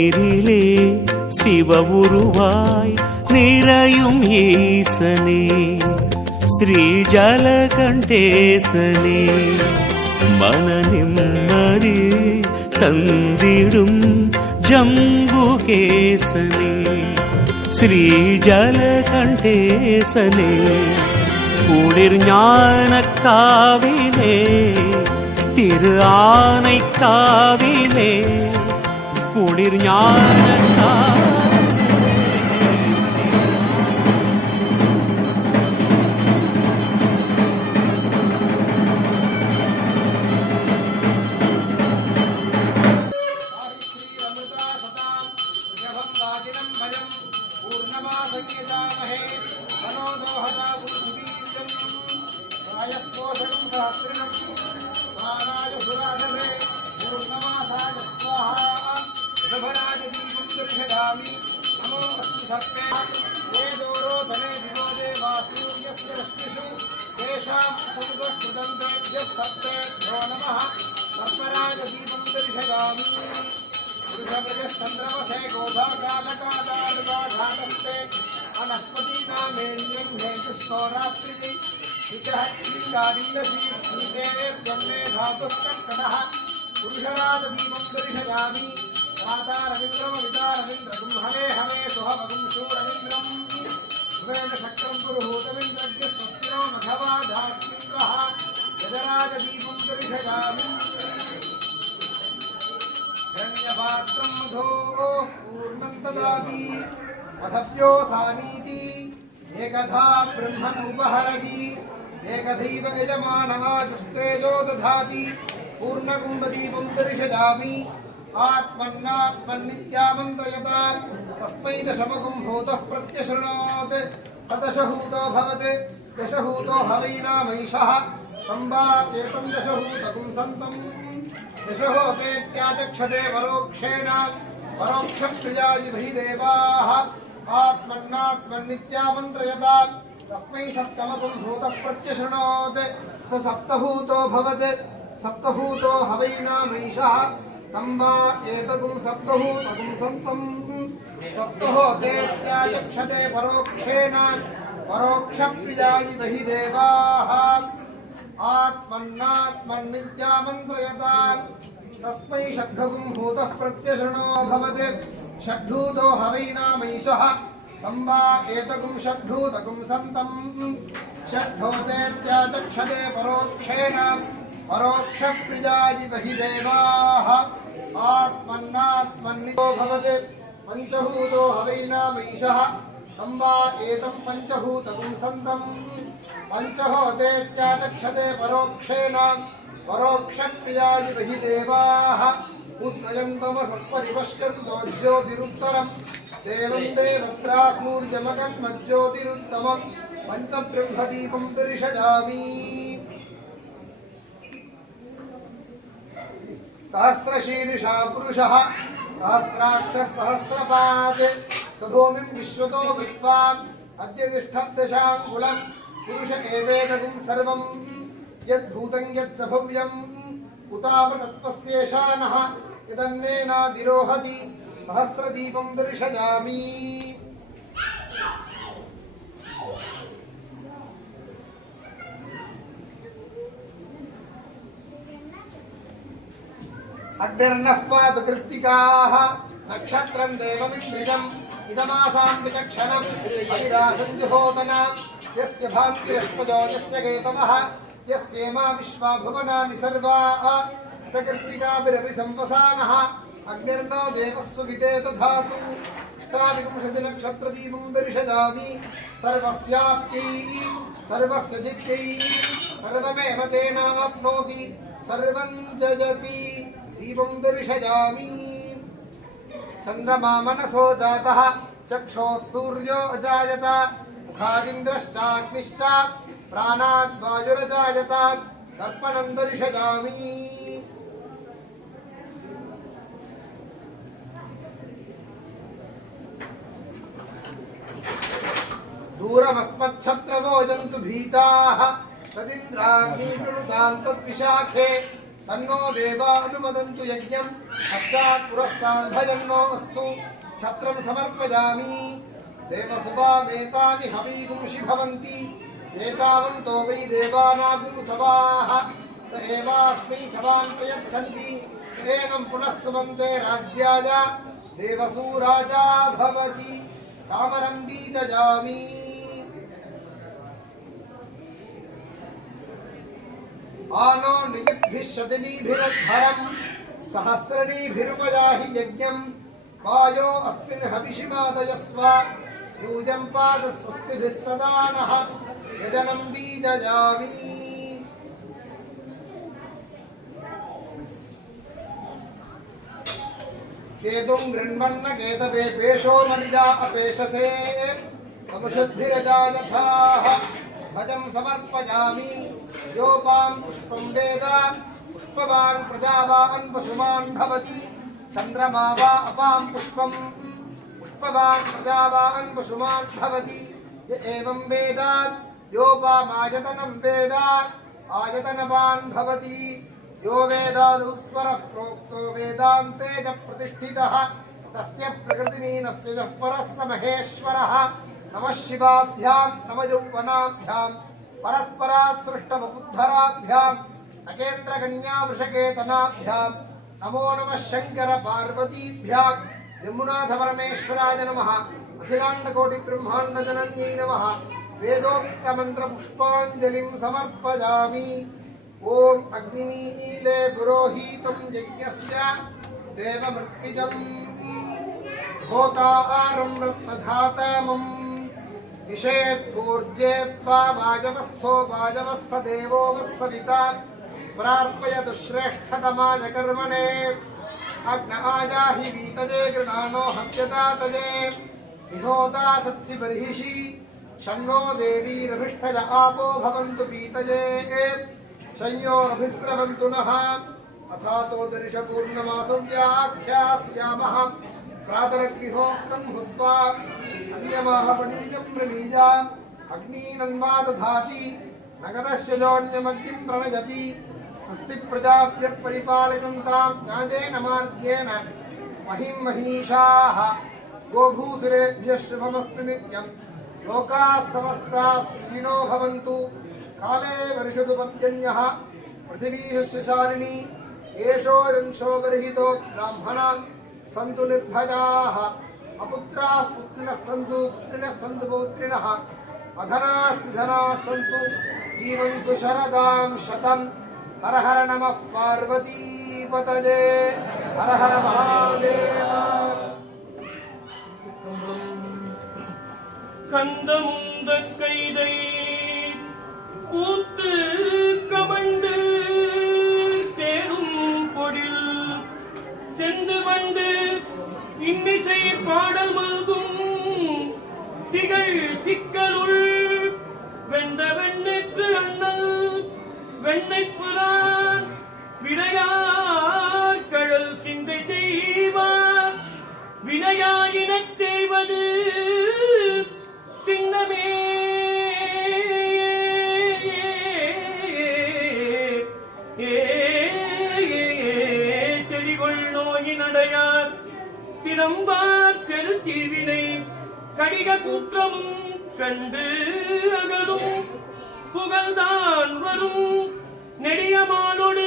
நீரிலே சிவ உருவாய் நிறையும் ஈசனே ஸ்ரீ ஜலகண்டேசனே மன நிம்மதி தந்திடும் ஜம்புகேசனே ஸ்ரீ ஜலகண்டேசனே குளிர் ஞானக்காவிலே திரு ஆனைக்காவிலே குளிர் ஞானக்காவிலே एकधा ब्रह्मनुपहरति एकधैव यजमानमाजुस्तेजो दधाति पूर्णकुम्भदीपं दर्शयामि आत्मन्नात्मन्नित्यामन्त्रयता तस्मै दशमकं भूतः प्रत्यशृणोत् सदशहूतो भवत् दशहूतो हवैनामैषः तम्बा एतं दशहूतकं सन्तं दशहोतेत्याचक्षते परोक्षेण परोक्षप्रियायिभिदेवाः आत्मन्नात्मन्नित्यामन्त्रयता तस्मै सप्तमकं भूतः प्रत्यशृणोत् स सप्तभूतो भवत् सप्तभूतो हवैनामैषः तम्बा एतकं सप्तभूतकं सन्तं सप्तहोतेत्याचक्षते परोक्षेण परोक्षप्रियायिभिदेवाः आत्मन्नात्मन्नित्यामन्त्रयता तस्मै षड्ढगुं भूतः प्रत्यशृणो भवत् षड्ढूतो हवैनामैषः तम्बा एतकुं षड्ढूतकुं सन्तं षड्ढोतेत्याचक्षते परोक्षेण परोक्षप्रियायिभिदेवाः आत्मन्नात्मन्नितो भवत् पञ्चभूतो हवैनामैषः तम्बा एतं पञ्चभूतकुं सन्तं पञ्चहोतेत्याचक्षते परोक्षेण परोक्षप्रियायिभिदेवाः उत्तयन्तमसस्परिपश्यन्तो ज्योतिरुत्तरं देवं देवत्रासूर्यमकन्मज्योतिरुत्तमं पञ्चब्रह्मदीपं दर्शयामि सहस्रशीर्षा पुरुषः सहस्राक्षः सहस्रपात् सभूमिं विश्वतो विद्वान् अद्य तिष्ठद्दशाङ्गुलं पुरुष एवेदगुं सर्वं यद्भूतं यत्सभव्यम् उतामतत्पस्येषानः यदन्नेनादिरोहति सहस्रदीपं दर्शयामि अग्निर्नः पातु कृत्तिकाः नक्षत्रं देवमिन्द्रिजम् इदमासां विचक्षणम् अविरासञ्जुहोतना यस्य भान्तिरश्वजो यस्य केतवः यस्येमा विश्वा भुवनानि सर्वाः स कृत्तिकाभिरपि सम्पसानः अग्निर्नो देवस्सु विदे दधातु अष्टाविंशतिनक्षत्रदीपं दर्शयामि सर्वस्याप्त्यै सर्वस्य जित्यै सर्वमेव तेनाप्नोति सर्वं जयति दीपं दर्शयामि चन्द्रमा मनसो जातः चक्षुः सूर्यो अजायत मुखादिन्द्रश्चाग्निश्च प्राणाद् वायुरजायत दर्पणं दर्शयामि दूरमस्मच्छत्रवो यन्तु भीताः तदिन्द्राग्नी कृणुतां तद्विशाखे तन्नो देवा अनुमदन्तु यज्ञं पश्चात् पुरस्तात् भजन्नो अस्तु छत्रं समर्पयामि देवसुभामेतानि हवीगुंषि भवन्ति एतावन्तो वै देवानागुं सभाः त एवास्मै सभान् प्रयच्छन्ति एनं पुनः सुमन्ते राज्याय देवसूराजा भवति चामरं बीजयामि आनो नियद्भिः शतनीभिरद्धरम् सहस्रणीभिरुपयाहि यज्ञं वायो अस्मिन् हविषि मादयस्व यूयं पाद स्वस्तिभिः सदा नः यजनं बीजयामि केतुं गृह्णन्न केतवे पेशो मनिजा अपेशसे समुषद्भिरजा यथाः भजं समर्पयामि योपां पुष्पं वेद पुष्पवान् प्रजावान् पशुमान् भवति चन्द्रमा वा अपां पुष्पं पुष्पवान् प्रजावान् पशुमान् भवति य एवं वेद योपामायतनं वेद आयतनवान् भवति यो वेदादुस्वरः प्रोक्तो वेदान्ते च प्रतिष्ठितः तस्य प्रकृतिनीनस्य यः परः स महेश्वरः नमः शिवाभ्यां नमः यौवनाभ्यां परस्परात् सृष्टवपुद्धराभ्यां नकेन्द्रकन्या वृषकेतनाभ्यां नमो नमः शंकर पार्वतीभ्यां यमुनाथ परमेश्वराय नमः अखिलाण्डकोटिब्रह्माण्डजनन्यै नमः वेदोक्तमन्त्रपुष्पाञ्जलिं समर्पयामि ओम अग्निनीले पुरोहितं यज्ञस्य देवमृत्विजं होतारं रत्नधातमं निषेत्पूर्जेत्वा वाजवस्थो वाजवस्थदेवो वस्सविता प्रार्पयतु श्रेष्ठतमाय कर्मणे अग्न आजाहि वीतजे गृणानो हव्यतातजे विहोता सत्सि बर्हिषि शन्नो देवीरभिष्ठज आपो भवन्तु पीतजे संयोभिस्रवन्तु नः अथातो दर्शपूर्णमासव्याख्यास्यामः प्रातरग्निहोत्रं हुत्वा अन्यमाह पणीजं प्रणीजाम् अग्नीनन्वा दधाति नगदस्य योऽन्यमग्निं प्रणयति स्वस्ति प्रजाभ्यः परिपालयन्तां न्यायेन मार्गेण महिं महिषाः गोभूसुरेभ्यः शुभमस्तु नित्यं लोकाः समस्ताः सुखिनो भवन्तु काले वर्षतु पर्जन्यः पृथिवी शस्यशालिनी एषो यंशो बर्हितो ब्राह्मणान् सन्तु निर्भयाः अपुत्राः पुत्रिणः सन्तु पौत्रिणः अधनाः सिधनाः सन्तु जीवन्तु शरदां शतं हर हर नमः पार्वतीपतये हर हर महादेव கந்தமுந்த கைதை கூத்து கமண்டு சேரும் பொழில் செந்து மண்டு இன்னிசை பாடல் மல்கும் திகழ் சிக்கலுள் வென்ற வெண்ணெற்று அண்ணல் வெண்ணெய்ப்புறான் வினையார் கழல் சிந்தை செய்வார் வினையாயினத் தேய்வது திண்ணமே செடிகொள் நோயினடையார் திறம்பார் செலுத்தீவினை கடிக கூற்றமும் கண்டு அகலும் புகழ்தான் வரும் நெடியமானோடு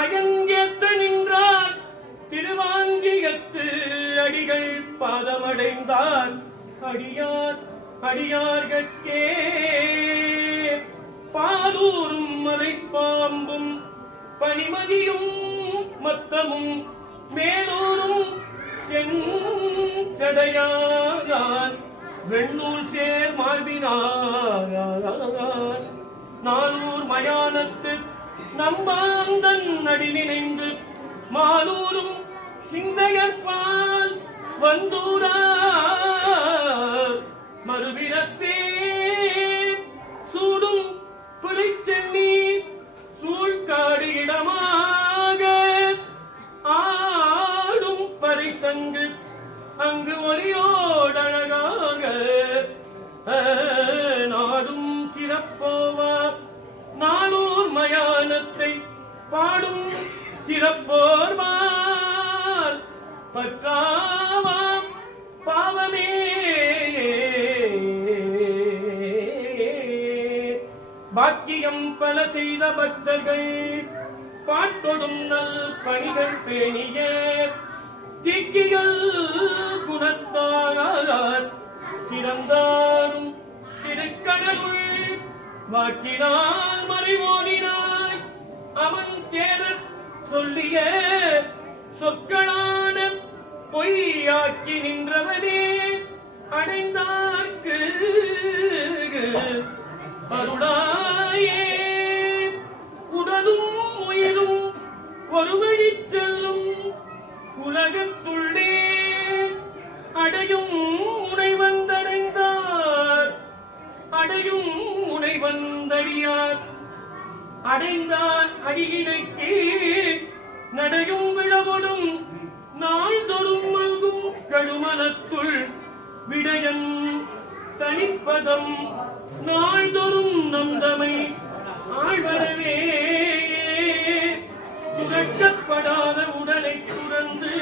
அயங்கேத்த நின்றார் திருவாஞ்சியத்து அடிகள் பாதமடைந்தார் அடியார் அடியார்கட்கே பாலூரும் மலைப்பாம்பும் பனிமதியும் மத்தமும் மேலூரும் செஞ்சடையார் வெண்ணூல் சேர் மார்பினார் நானூர் மயானத்து நம்பாந்தன் அடி நினைந்து மாலூரும் சிந்தையற்பால் வந்தூரா மறுபிறப்பே சூடும் புலிச்சென்னி சூழ்காடு இடமாக ஆடும் பரிசங்கு அங்கு ஒளியோடழகாக நாடும் சிறப்போவா நானூர் மயானத்தை பாடும் சிறப்போர்வார் பற்றாவாம் பாவமே. பாக்கியம் பல செய்த பக்தர்கள் பாட்டொடும் நல் பணிகள் பேணிய திக்கிகள் குணத்தார் சிறந்தாரும் திருக்கடலுள் வாக்கினால் மறைவோதினாய் அவன் தேரர் சொல்லிய சொற்களான பொய்யாக்கி நின்றவனே அடைந்தார்க்கு அருளாயே. உடலும் உயிரும் ஒரு வழி செல்லும் உலகத்துள்ளே அடையும் முனை வந்தடைந்தார் அடையும் முனை வந்தடியார் அடைந்தான் அடியினைக்கு நடையும் விழவொடும் நாள்தொறும் மல்கும் கழுமலத்துள் விடயன் தனிப்பதம் நாள்தொறும் நந்தமை ஆழ்வரவே. துறக்கப்படாத உடலை துறந்து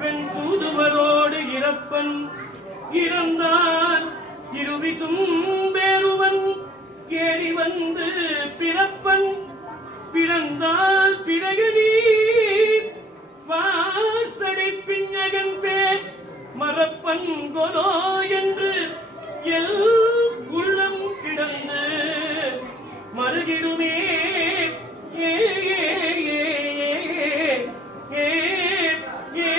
வெண்தூதுவரோடு இறப்பன் இறந்தான் இருவிசும் வேறுவன் கேடி வந்து பிறப்பன் பிறந்தால் பிறகு நீ வாசடை பின்னகன் பேர் மறப்பன் கொலோ என்று எல் உள்ளம் கிடந்து மறுகிடுமே. ஏ ஏ ஏ ஏ ஏ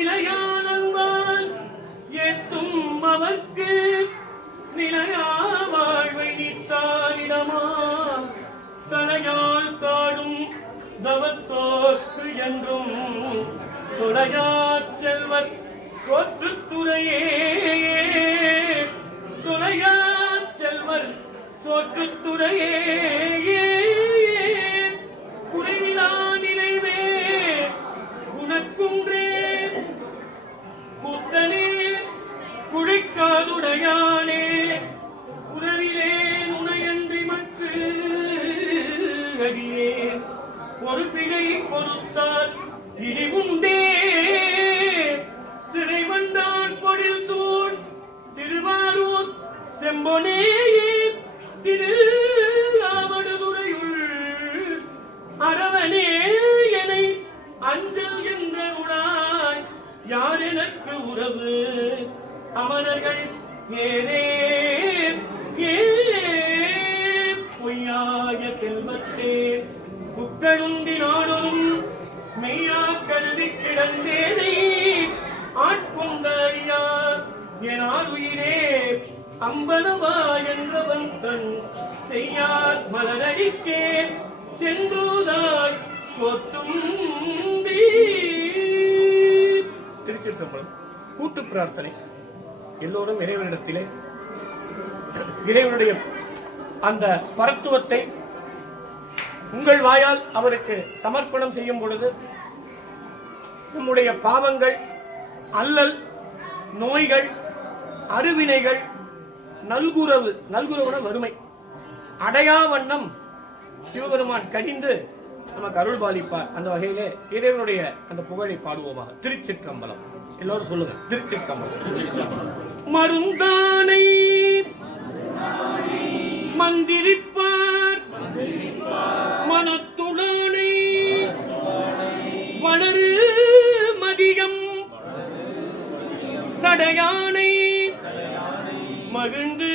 இளையானந்தால் ஏத்தும் அவர்க்கு நிலையா வாழ்வை நீத்தாரிடமா தலையால் காடும் தவத்தோக்கு என்றும் தொலையா செல்வர் சோற்றுத்துறையே தொலையா செல்வர் சோற்றுத்துறையே. குறைவிலா நினைவே குணக்குன்றே கூத்தனே குழைக்காதுடையானே உறவிலே நுணையன்றி மற்ற அடியே ஒரு பிழை பொறுத்தால் இடிவுண்டே. சிறைவண்டான் பொழில் தூண் திருவாரூர் செம்பொனே திரு ஆவடுதுறையுள் அரவனே எனை அஞ்சல் என்ற உடாய் யார் எனக்கு உறவு அமரர்கள் ஏனே ஏ பொய்யாய செல்வத்தே புக்கழுந்தி நாடும் மெய்யா கல்வி கிடந்தேனை ஆட்கொண்ட ஐயா எனால் உயிரே அம்பலவா என்றவன் தன் செய்யார் மலரடிக்கே சென்றுதாய் கொத்தும். திருச்சிற்றம்பலம். கூட்டு பிரார்த்தனை. எல்லோரும் இறைவனிடத்திலே இறைவனுடைய அந்த பரத்துவத்தை உங்கள் வாயால் அவருக்கு சமர்ப்பணம் செய்யும் பொழுது நம்முடைய பாவங்கள், அல்லல், நோய்கள், அருவினைகள், நல்குறவுன வறுமை அடையா வண்ணம் சிவபெருமான் கடிந்து நமக்கு அருள் பாலிப்பார். அந்த வகையிலே இறைவனுடைய அந்த புகழை பாடுவோமாக. திருச்சிற்றம்பலம். எல்லாரும் சொல்லுங்க. திருச்சிற்றம்பலம். மருந்தானை மந்திரிப்பார் மனத்துளானை வளரு மதியம் சடையானை மகிழ்ந்து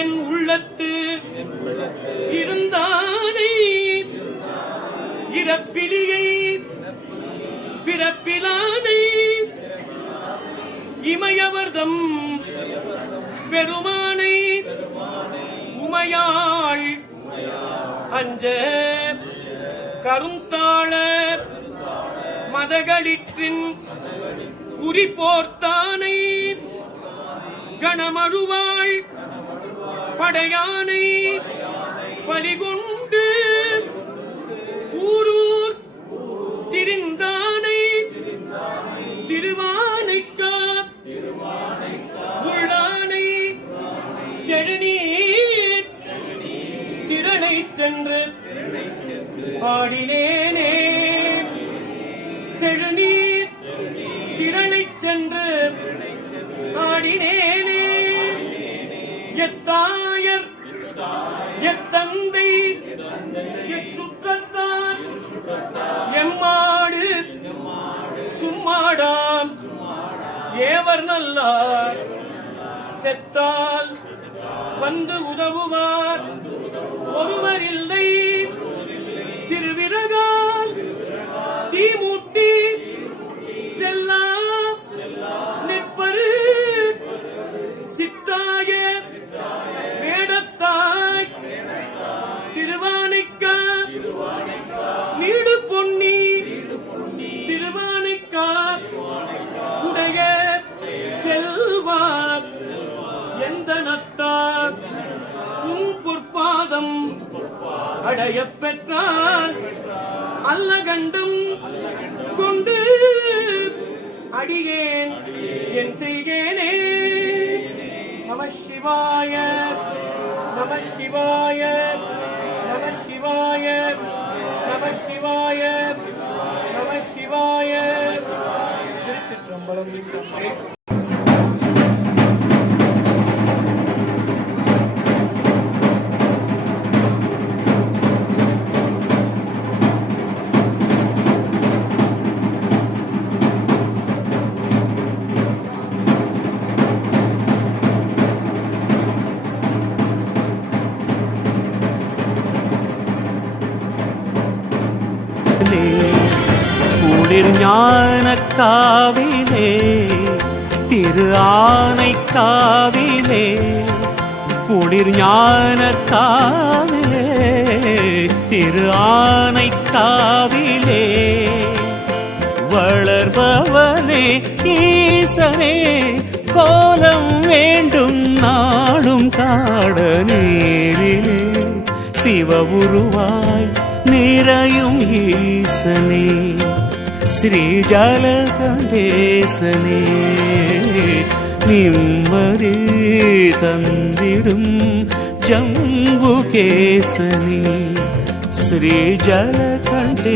என் உள்ளத்து இருந்தானை இறப்பிலியை பிறப்பிலானை இமயவர்தம் பெருமானை உமையாள் அஞ்ச கருந்தாள மதகளிற்றின் உரிபோர்த்தானை கணமழுவாள் படையானை பலிகொண்டு ஊரூர் திரிந்தானை திருவானைக்கா உள்ளானை செழுநீர் சென்று ஆடினேனே எத்தாயர் எத்தந்தை எச்சுற்றத்தார் எம்மாடு சும்மாடாம் ஏவர் நல்லார் செத்தால் வந்து உதவுவார் ஒருவர் இல்லை சிறுவிரகால் தீமூட்டி செல்லா நிற்பரு சித்தாய வேடத்தாய் திருவானைக்கா நீடு பொன்னி திருவானைக்கா உடைய செல்வார் எந்த நத்தார் உன் பொற்பாதம் அடைய பெற்றால் அல்லகண்டம் கொண்டு அடியேன் என் செய்கேனே. நம சிவாய நம சிவாய நம சிவாய நம சிவாய நம சிவாய. திருச்சிற்றம்பலம். குளிர் ஞானக்காவிலே திரு ஆனைக்காவிலே குளிர் ஞானக்காவிலே திரு ஆனைக்காவிலே வளர்பவனே ஈசனே கோலம் வேண்டும் நாடும் காட நேரிலே சிவ உருவாய் நிறையும் ஈசனே ஸ்ரீ ஜலகண்டேசனே நிம்மதி தந்திடும் ஜம்புகேசனே ஸ்ரீ ஜலகண்டேசனே.